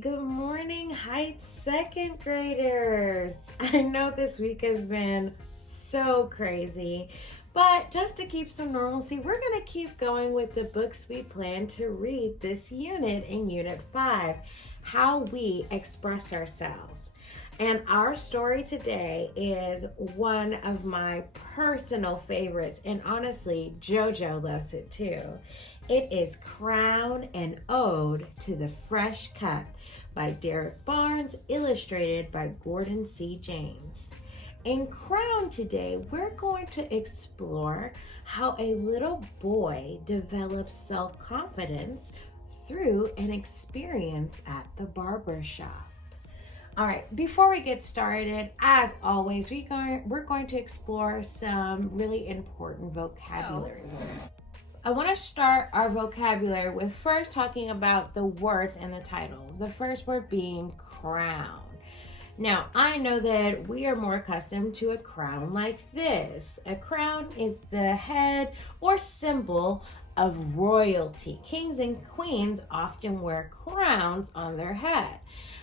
Good morning, Heights second graders. I know this week has been so crazy, but just to keep some normalcy, we're going to keep going with the books we plan to read this unit in Unit 5, How We Express Ourselves. And our story today is one of my personal favorites, and honestly, JoJo loves it too. It is Crown and Ode to the Fresh Cut by Derrick Barnes, illustrated by Gordon C. James. In Crown today, we're going to explore how a little boy develops self-confidence through an experience at the barber shop. All right, before we get started, as always, we're going to explore some really important vocabulary. I want to start our vocabulary with first talking about the words in the title. The first word being crown. Now, I know that we are more accustomed to a crown like this. A crown is the head or symbol of royalty. Kings and queens often wear crowns on their head.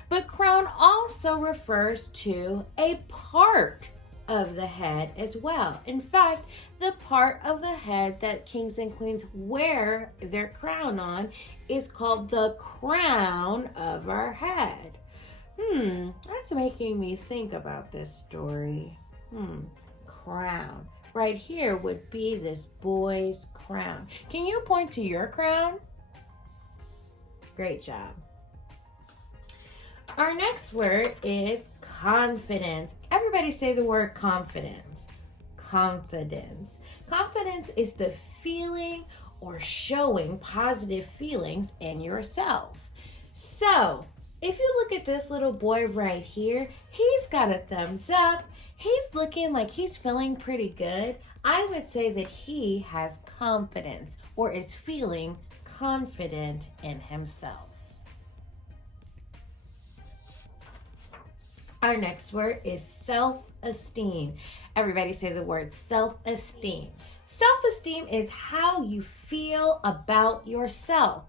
But crown also refers to a part of the head as well. In fact, the part of the head that kings and queens wear their crown on is called the crown of our head. That's making me think about this story. Crown. Right here would be this boy's crown. Can you point to your crown? Great job. Our next word is confidence. Everybody say the word confidence. Confidence. Confidence is the feeling or showing positive feelings in yourself. So, if you look at this little boy right here, he's got a thumbs up. He's looking like he's feeling pretty good. I would say that he has confidence or is feeling confident in himself. Our next word is self-esteem. Everybody say the word self-esteem. Self-esteem is how you feel about yourself.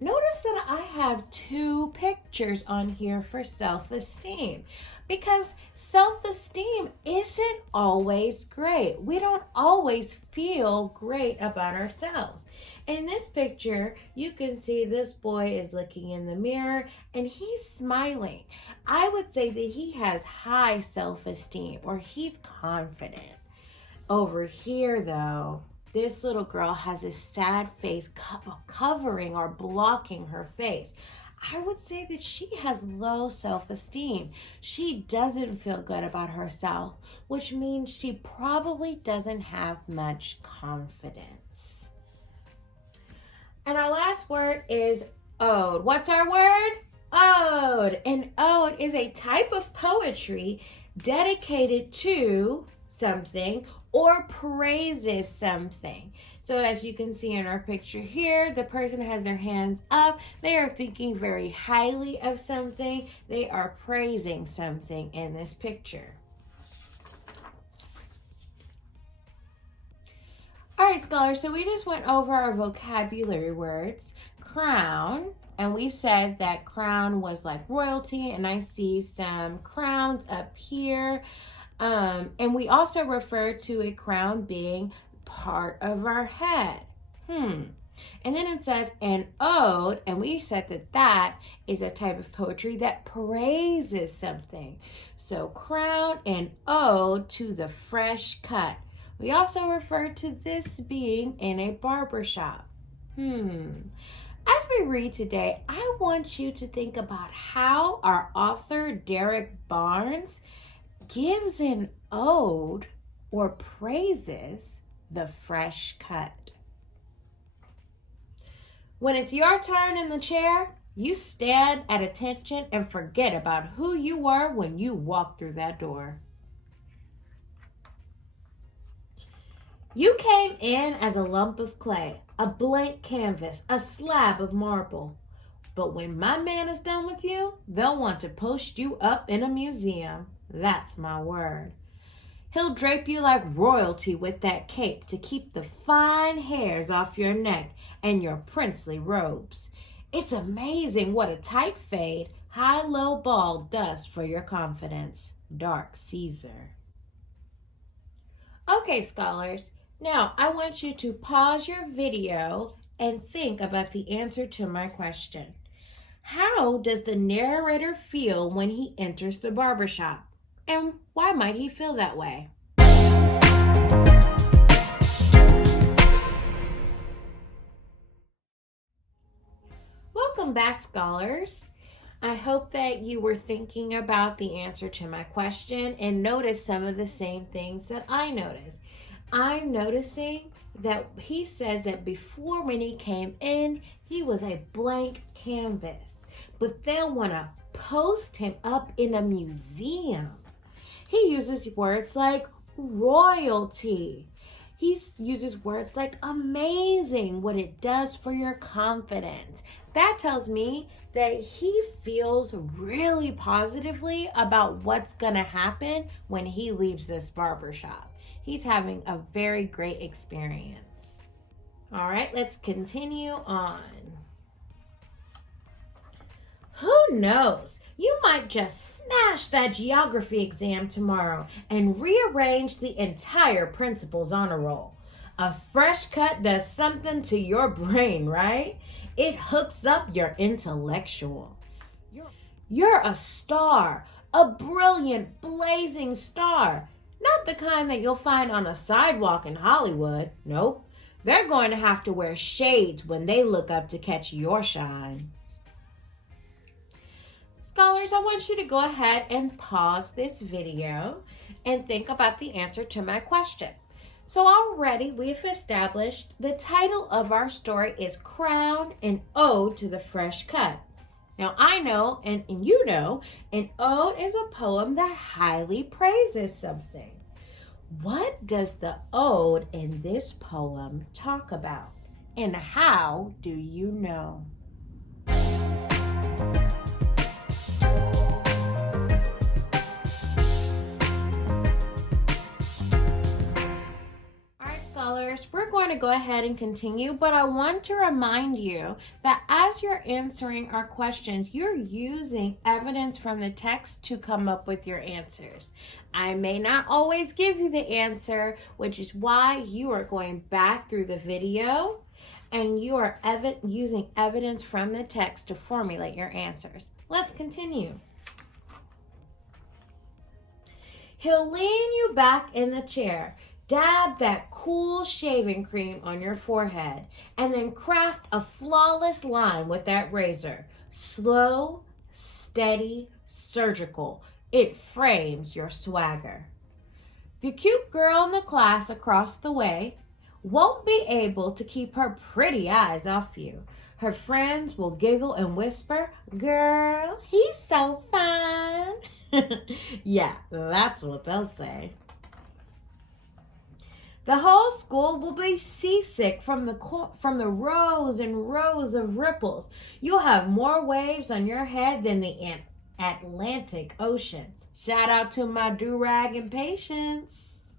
Notice that I have two pictures on here for self-esteem because self-esteem isn't always great. We don't always feel great about ourselves. In this picture, you can see this boy is looking in the mirror and he's smiling. I would say that he has high self-esteem or he's confident. Over here, though, this little girl has a sad face covering or blocking her face. I would say that she has low self-esteem. She doesn't feel good about herself, which means she probably doesn't have much confidence. And our last word is ode. What's our word? Ode. An ode is a type of poetry dedicated to something or praises something. So as you can see in our picture here, the person has their hands up. They are thinking very highly of something. They are praising something in this picture. All right, scholars, so we just went over our vocabulary words. Crown, and we said that crown was like royalty, and I see some crowns up here. And we also refer to a crown being part of our head. And then it says an ode, and we said that that is a type of poetry that praises something. So crown and ode to the fresh cut. We also refer to this being in a barber shop. As we read today, I want you to think about how our author, Derrick Barnes, gives an ode or praises the fresh cut. When it's your turn in the chair, you stand at attention and forget about who you were when you walked through that door. You came in as a lump of clay, a blank canvas, a slab of marble. But when my man is done with you, they'll want to post you up in a museum. That's my word. He'll drape you like royalty with that cape to keep the fine hairs off your neck and your princely robes. It's amazing what a tight fade, High-low ball dust for your confidence. Dark Caesar. Okay, scholars. Now, I want you to pause your video and think about the answer to my question. How does the narrator feel when he enters the barbershop? And why might he feel that way? Welcome back, scholars. I hope that you were thinking about the answer to my question and noticed some of the same things that I noticed. I'm noticing that he says that before, when he came in, he was a blank canvas, but they'll want to post him up in a museum. He uses words like royalty. He uses words like amazing, what it does for your confidence. That tells me that he feels really positively about what's going to happen when he leaves this barbershop. He's having a very great experience. All right, let's continue on. Who knows? You might just smash that geography exam tomorrow and rearrange the entire principal's honor roll. A fresh cut does something to your brain, right? It hooks up your intellectual. You're a star, a brilliant, blazing star. Not the kind that you'll find on a sidewalk in Hollywood. Nope. They're going to have to wear shades when they look up to catch your shine. Scholars, I want you to go ahead and pause this video and think about the answer to my question. So already we've established the title of our story is Crown, an Ode to the Fresh Cut. Now I know, and you know, an ode is a poem that highly praises something. What does the ode in this poem talk about? And how do you know? We're going to go ahead and continue, but I want to remind you that as you're answering our questions, you're using evidence from the text to come up with your answers. I may not always give you the answer, which is why you are going back through the video and you are using evidence from the text to formulate your answers. Let's continue. He'll lean you back in the chair. Dab that cool shaving cream on your forehead and then craft a flawless line with that razor. Slow, steady, surgical. It frames your swagger. The cute girl in the class across the way won't be able to keep her pretty eyes off you. Her friends will giggle and whisper, "Girl, he's so fine." Yeah, that's what they'll say. The whole school will be seasick from the rows and rows of ripples. You'll have more waves on your head than the Atlantic Ocean. Shout out to my do-rag and Patience.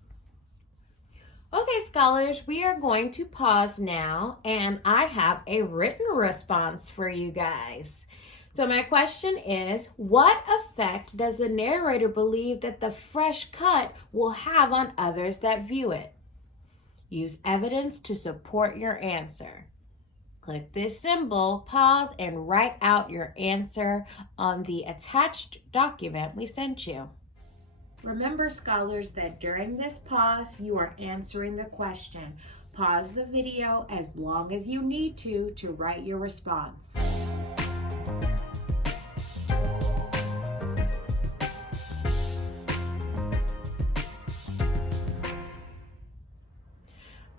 Okay, scholars, we are going to pause now, and I have a written response for you guys. So my question is, what effect does the narrator believe that the fresh cut will have on others that view it? Use evidence to support your answer. Click this symbol, pause, and write out your answer on the attached document we sent you. Remember, scholars, that during this pause, you are answering the question. Pause the video as long as you need to write your response.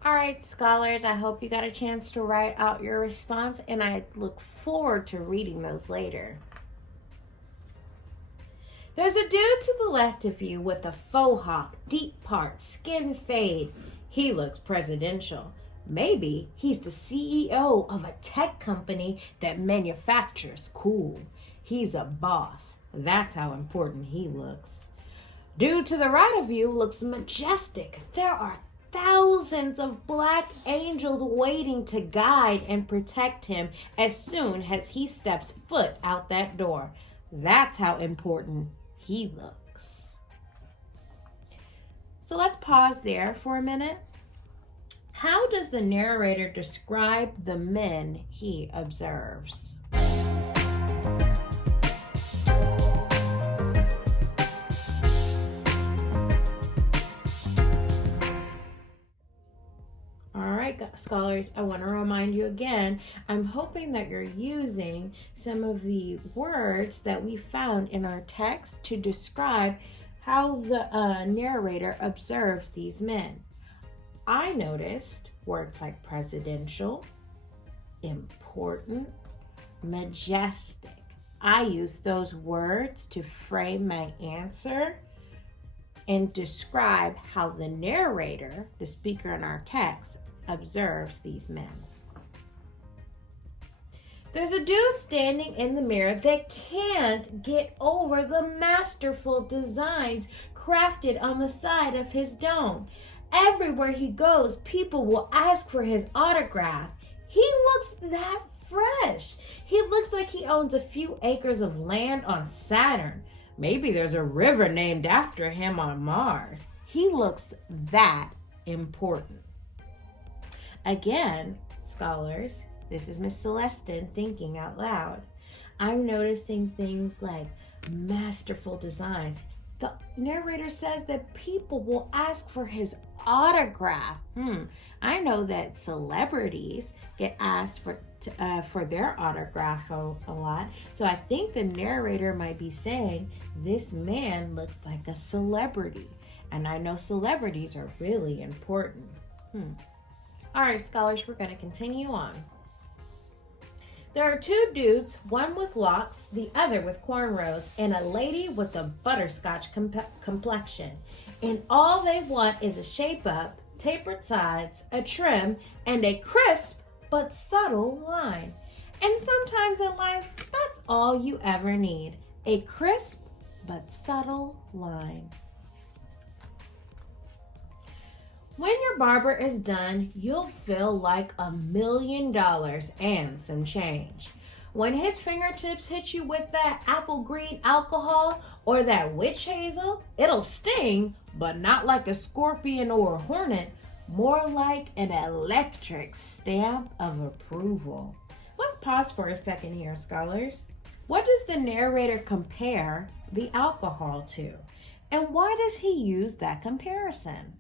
All right, scholars, I hope you got a chance to write out your response, and I look forward to reading those later. There's a dude to the left of you with a faux hawk, deep part, skin fade. He looks presidential. Maybe he's the CEO of a tech company that manufactures cool. He's a boss. That's how important he looks. Dude to the right of you looks majestic. There are thousands of black angels waiting to guide and protect him as soon as he steps foot out that door. That's how important he looks. So let's pause there for a minute. How does the narrator describe the men he observes? Scholars, I want to remind you again, I'm hoping that you're using some of the words that we found in our text to describe how the narrator observes these men. I noticed words like presidential, important, majestic. I use those words to frame my answer and describe how the narrator, the speaker in our text, observes these men. There's a dude standing in the mirror that can't get over the masterful designs crafted on the side of his dome. Everywhere he goes, people will ask for his autograph. He looks that fresh. He looks like he owns a few acres of land on Saturn. Maybe there's a river named after him on Mars. He looks that important. Again, scholars, this is Miss Celestin thinking out loud. I'm noticing things like masterful designs. The narrator says that people will ask for his autograph. I know that celebrities get asked for their autograph a lot. So I think the narrator might be saying this man looks like a celebrity. And I know celebrities are really important. All right, scholars, we're going to continue on. There are two dudes, one with locks, the other with cornrows, and a lady with a butterscotch complexion. And all they want is a shape up, tapered sides, a trim, and a crisp but subtle line. And sometimes in life, that's all you ever need. A crisp but subtle line. When your barber is done, you'll feel like $1 million and some change. When his fingertips hit you with that apple green alcohol or that witch hazel, it'll sting, but not like a scorpion or a hornet, more like an electric stamp of approval. Let's pause for a second here, scholars. What does the narrator compare the alcohol to? And why does he use that comparison?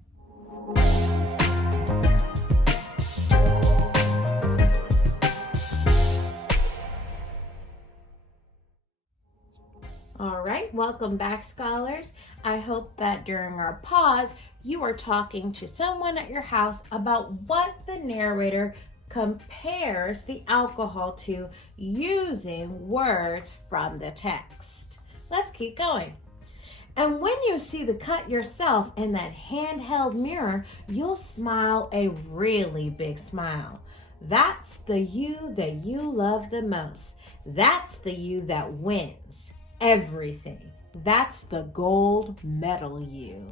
All right, welcome back, scholars. I hope that during our pause, you are talking to someone at your house about what the narrator compares the alcohol to using words from the text. Let's keep going. And when you see the cut yourself in that handheld mirror, you'll smile a really big smile. That's the you that you love the most. That's the you that wins everything. That's the gold medal you.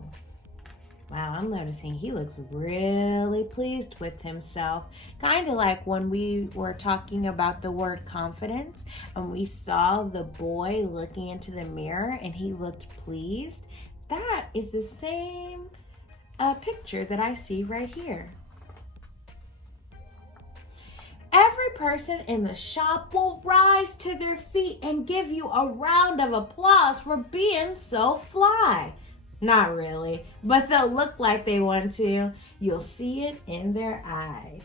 Wow, I'm noticing he looks really pleased with himself. Kind of like when we were talking about the word confidence and we saw the boy looking into the mirror and he looked pleased. That is the same picture that I see right here. Every person in the shop will rise to their feet and give you a round of applause for being so fly. Not really, but they'll look like they want to. You'll see it in their eyes.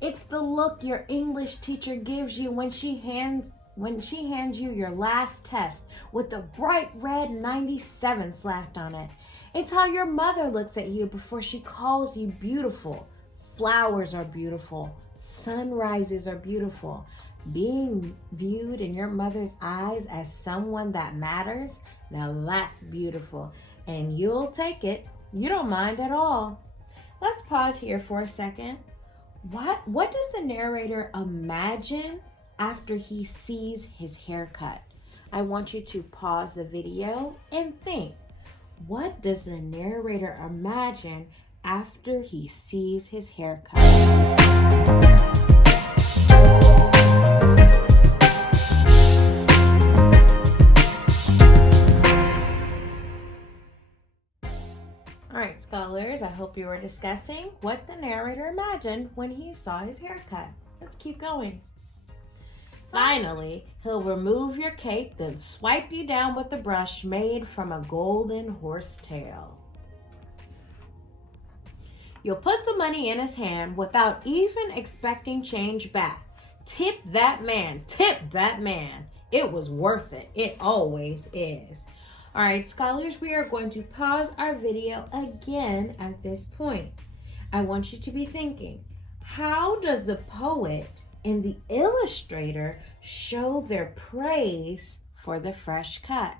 It's the look your English teacher gives you when she hands you your last test with the bright red 97 slapped on it. It's how your mother looks at you before she calls you beautiful. Flowers are beautiful. Sunrises are beautiful. Being viewed in your mother's eyes as someone that matters, now that's beautiful. And you'll take it. You don't mind at all. Let's pause here for a second. What does the narrator imagine after he sees his haircut? I want you to pause the video and think. What does the narrator imagine after he sees his haircut? hope you were discussing what the narrator imagined when he saw his haircut. Let's keep going. Finally, he'll remove your cape, then swipe you down with a brush made from a golden horse tail. You'll put the money in his hand without even expecting change back. Tip that man, tip that man. It was worth it. It always is. All right, scholars, we are going to pause our video again at this point. I want you to be thinking, how does the poet and the illustrator show their praise for the fresh cut?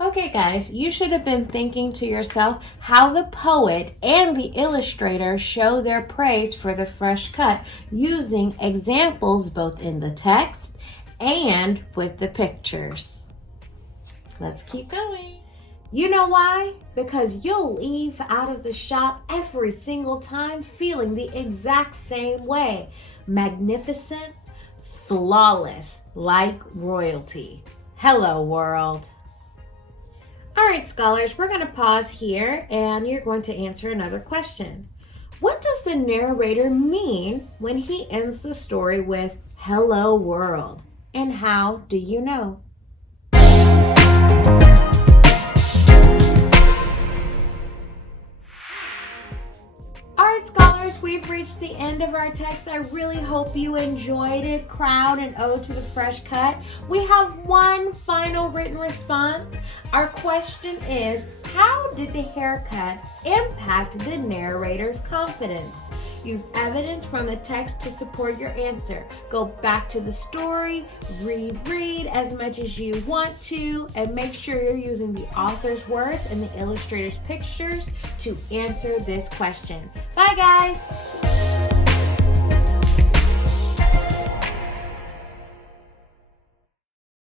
Okay, guys, you should have been thinking to yourself how the poet and the illustrator show their praise for the fresh cut using examples both in the text and with the pictures. Let's keep going. You know why? Because you'll leave out of the shop every single time feeling the exact same way. Magnificent, flawless, like royalty. Hello, world. All right, scholars, we're going to pause here and you're going to answer another question. What does the narrator mean when he ends the story with "Hello, world"? And how do you know? All right, scholars, we've reached the end of our text. I really hope you enjoyed it. Crown and Ode to the Fresh Cut. We have one final written response. Our question is, how did the haircut impact the narrator's confidence? Use evidence from the text to support your answer. Go back to the story, reread as much as you want to, and make sure you're using the author's words and the illustrator's pictures to answer this question. Bye, guys.